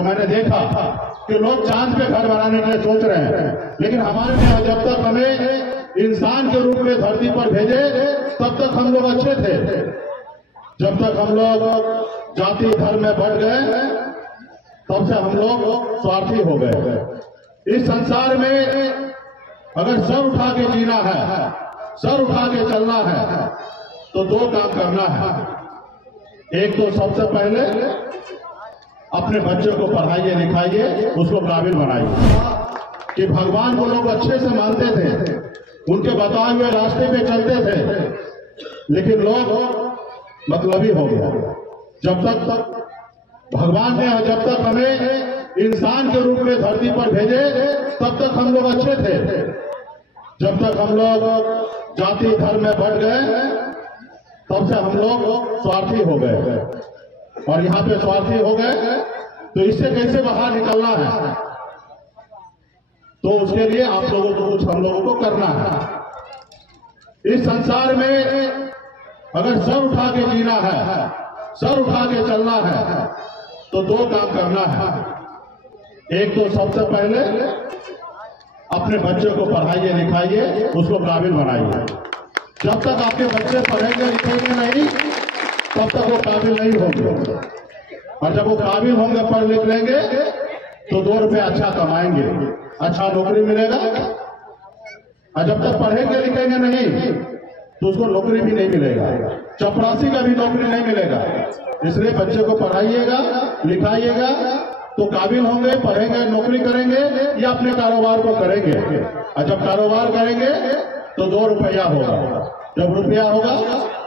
तो मैंने देखा कि लोग चांद पे घर बनाने के लिए सोच रहे हैं, लेकिन हमारे यहाँ जब तक हमें इंसान के रूप में धरती पर भेजे तब तक हम लोग अच्छे थे। जब तक हम लोग जाति धर्म में बढ़ गए तब से हम लोग स्वार्थी हो गए। इस संसार में अगर सर उठा के जीना है, सर उठा के चलना है, तो दो काम करना है। एक तो सबसे पहले अपने बच्चों को पढ़ाइए लिखाइए, उसको काबिल बनाइए कि भगवान को लोग अच्छे से मानते थे, उनके बताए हुए रास्ते पे चलते थे, लेकिन लोग मतलबी हो गया। जब तक भगवान ने जब तक हमें इंसान के रूप में धरती पर भेजे तब तक हम लोग अच्छे थे। जब तक हम लोग जाति धर्म में बढ़ गए तब से हम लोग स्वार्थी हो गए, और यहाँ पे स्वार्थी हो गए तो इससे कैसे बाहर निकलना है, तो उसके लिए आप लोगों को कुछ हम लोगों को करना है। इस संसार में अगर सर उठा के जीना है, सर उठा के चलना है, तो दो काम करना है। एक तो सबसे पहले अपने बच्चों को पढ़ाइए लिखाइए, उसको काबिल बनाइए। जब तक आपके बच्चे पढ़ेंगे लिखेंगे नहीं तब तक वो काबिल नहीं होंगे, और जब वो काबिल होंगे पढ़ लिख लेंगे तो 2 रुपये अच्छा कमाएंगे, अच्छा नौकरी मिलेगा। और जब तक पढ़ेंगे लिखेंगे नहीं तो उसको नौकरी भी नहीं मिलेगा, चपरासी का भी नौकरी नहीं मिलेगा। इसलिए बच्चे को पढ़ाइएगा लिखाइएगा तो काबिल होंगे, पढ़ेंगे, नौकरी करेंगे या अपने कारोबार को करेंगे। और जब कारोबार करेंगे तो 2 रुपया होगा, जब रुपया होगा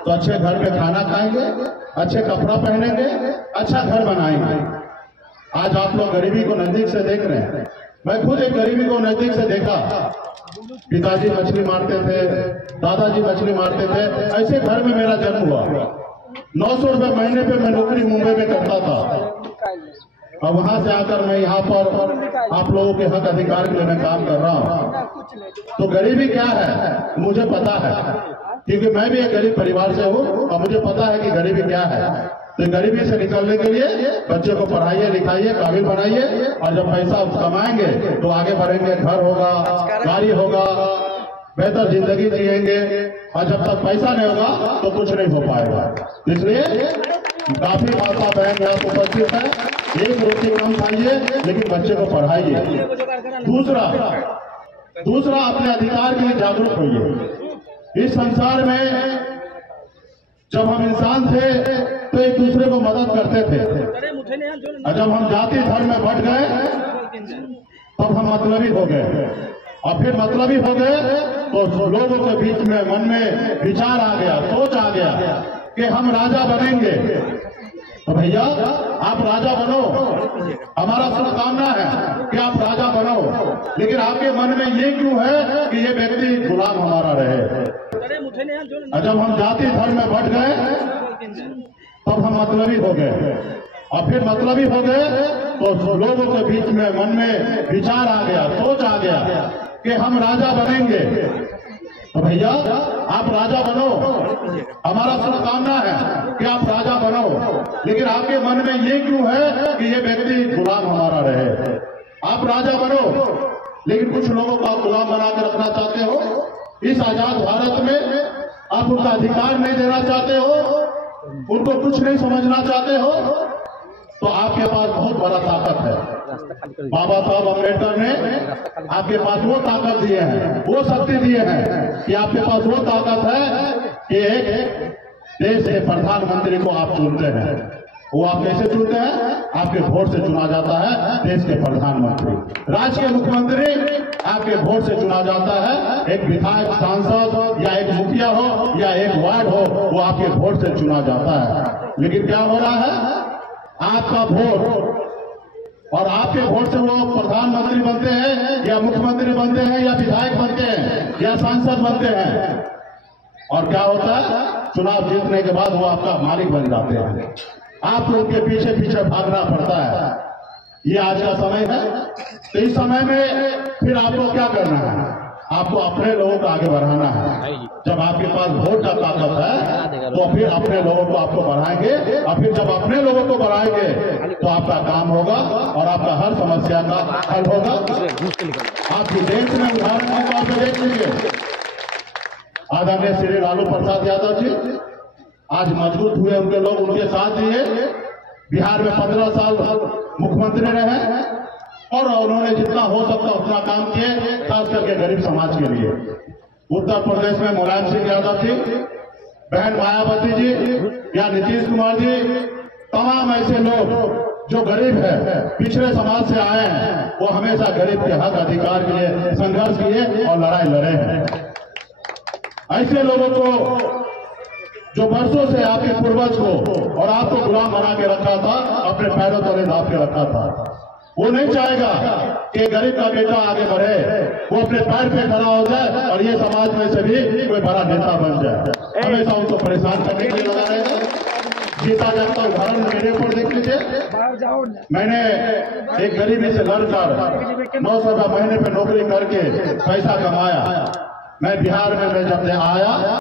तो अच्छे घर में खाना खाएंगे, अच्छे कपड़ा पहनेंगे, अच्छा घर बनाएंगे। आज आप लोग गरीबी को नजदीक से देख रहे हैं। मैं खुद एक गरीबी को नजदीक से देखा। पिताजी मछली मारते थे, दादाजी मछली मारते थे, ऐसे घर में मेरा जन्म हुआ। 900 रुपये महीने पे मैं नौकरी मुंबई में करता था, और वहां से आकर मैं यहाँ पर आप लोगों के हक अधिकार के लिए मैं काम कर रहा हूँ। तो गरीबी क्या है मुझे पता है, क्योंकि मैं भी एक गरीब परिवार से हूँ और मुझे पता है कि गरीबी क्या है। तो गरीबी से निकलने के लिए बच्चे को पढ़ाइए लिखाइए, काबिल बनाइए, और जब पैसा कमाएंगे तो आगे बढ़ेंगे, घर होगा, गाड़ी होगा, बेहतर जिंदगी जिएंगे। और जब तक पैसा नहीं होगा तो कुछ नहीं हो पाएगा। इसलिए काफी माता बहन यहाँ उपस्थित है, एक रोटी कम खाइए लेकिन बच्चे को पढ़ाइए। दूसरा अपने अधिकार के लिए जागरूक होइए। इस संसार में जब हम इंसान थे तो एक दूसरे को मदद करते थे, और जब हम जाति धर्म में बढ़ गए तब हम मतलबी हो गए, और फिर मतलबी हो गए तो लोगों के बीच में मन में विचार आ गया, सोच आ गया कि हम राजा बनेंगे। तो भैया आप राजा बनो, हमारा शुभकामना है कि आप राजा बनो, लेकिन आपके मन में ये क्यों है कि ये व्यक्ति गुलाम हमारा रहे। और जब हम जाति धर्म में बढ़ गए तब हम मतलबी हो गए, और फिर मतलबी हो गए तो लोगों के बीच में मन में विचार आ गया, सोच आ गया कि हम राजा बनेंगे। तो भैया आप राजा बनो, हमारा शुभकामना है कि आप राजा बनो, लेकिन आपके मन में ये क्यों है कि ये व्यक्ति गुलाम हमारा रहे। आप राजा बनो, लेकिन कुछ लोगों को आप गुलाम बना कर रखना चाहते हो। इस आजाद भारत में आप उनका अधिकार नहीं देना चाहते हो, उनको कुछ नहीं समझना चाहते हो, तो आपके पास बहुत बड़ा ताकत है। बाबा साहब अम्बेडकर ने आपके पास वो ताकत दिए हैं, वो शक्ति दिए हैं कि आपके पास वो ताकत है कि एक देश के प्रधानमंत्री को आप चुनते हैं। वो आप कैसे चुनते हैं? आपके वोट से चुना जाता है देश के प्रधानमंत्री। राज्य के मुख्यमंत्री आपके वोट से चुना जाता है। एक विधायक, सांसद या एक मुखिया हो या एक वार्ड हो, वो आपके वोट से चुना जाता है। लेकिन क्या हो रहा है, आपका वोट और आपके वोट से वो प्रधानमंत्री बनते हैं या मुख्यमंत्री बनते हैं या विधायक बनते हैं या सांसद बनते हैं, और क्या होता है, चुनाव जीतने के बाद वो आपका मालिक बन जाते हैं। आपको उनके पीछे पीछे भागना पड़ता है। ये आज का समय है। तो इस समय में फिर आपको क्या करना है? आपको अपने लोगों को आगे बढ़ाना है। जब आपके पास वोट का ताकत है तो फिर अपने लोगों को आपको बढ़ाएंगे, और फिर जब अपने लोगों को बढ़ाएंगे तो आपका काम होगा और समस्या का हल होगा। आपके देश में उदाहरण के तौर पर देख लीजिए, आदरणीय श्री लालू प्रसाद यादव जी आज मजबूत हुए, उनके लोग उनके साथ दिए। बिहार में 15 साल मुख्यमंत्री रहे और उन्होंने जितना हो सकता उतना काम किए, खास करके गरीब समाज के लिए। उत्तर प्रदेश में मुलायम सिंह यादव जी, बहन मायावती जी या नीतीश कुमार जी, तमाम ऐसे लोग जो गरीब है, पिछड़े समाज से आए हैं, वो हमेशा गरीब के हक अधिकार के लिए संघर्ष किए और लड़ाई लड़े हैं। ऐसे लोगों को जो वर्षों से आपके पूर्वज को और आपको गुलाम बना के रखा था, अपने पैरों तले दाब के रखा था, वो नहीं चाहेगा कि गरीब का बेटा आगे बढ़े, वो अपने पैर पे खड़ा हो जाए और ये समाज में से भी कोई बड़ा नेता बन जाए। हमेशा उनको परेशान करने के लिए लगा रहेगा। जीता जागता उदाहरण मेरे ऊपर देख लीजिए। मैंने एक गरीबी से लड़कर 900 रुपया महीने पे नौकरी करके पैसा कमाया। मैं बिहार में जब आया